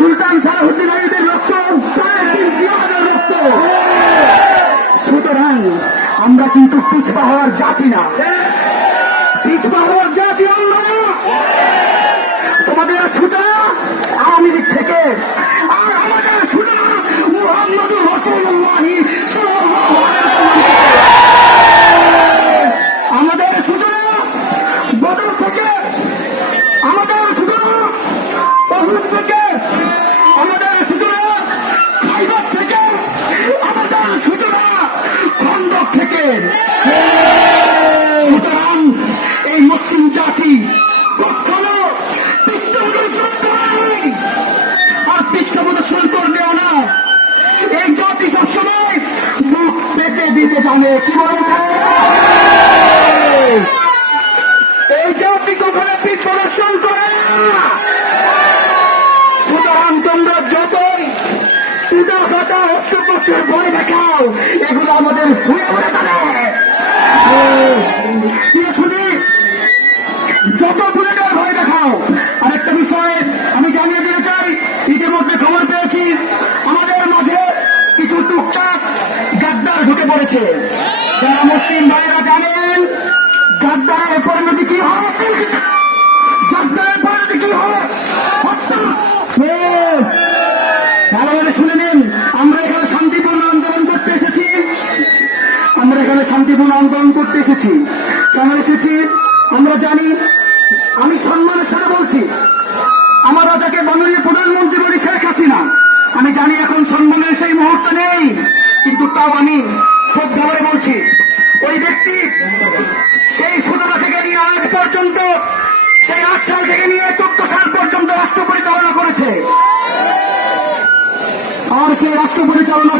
সুলতান সালাহুদ্দিন আইবের রক্ত রক্ত। সুতরাং আমরা কিন্তু পিছপা হওয়ার জাতি না। পিছপা হওয়ার পেতে জানে কি বলে এই কখনো পিঠ প্রদর্শন করে সুতরাং তোমরা যতই উদা ফাটা অস্ত্রপস্ত্রের ভয় দেখাও, এগুলো আমাদের ফুয়ে হয়ে যাবে। প্রিয় যত ভয় দেখাও বিষয় আমি জানিয়ে দিতে চাই খবর পেয়েছি, আমাদের মাঝে কিছু টুকটাক গাদ্দার ঢুকে পড়েছে। যারা মুসলিম ভাইরা জানেন, গাদ্দারের পরিণতি কি হয় গাদ্দারের পরিণতি কি হয়। হত্যা হুম। ভালোভাবে শুনে নিন, আমরা এখানে শান্তিপূর্ণ আন্দোলন করতে এসেছি। আমরা এখানে শান্তিপূর্ণ আন্দোলন করতে এসেছি। কেন এসেছি? আমরা জানি, আমি সম্মানের সাথে বলছি। আমার রাজাকে মাননীয় সেই সূচনা থেকে নিয়ে আজ পর্যন্ত, সেই আট সাল থেকে নিয়ে চোদ্দ সাল পর্যন্ত রাষ্ট্র পরিচালনা করেছে। আর সেই রাষ্ট্র পরিচালনা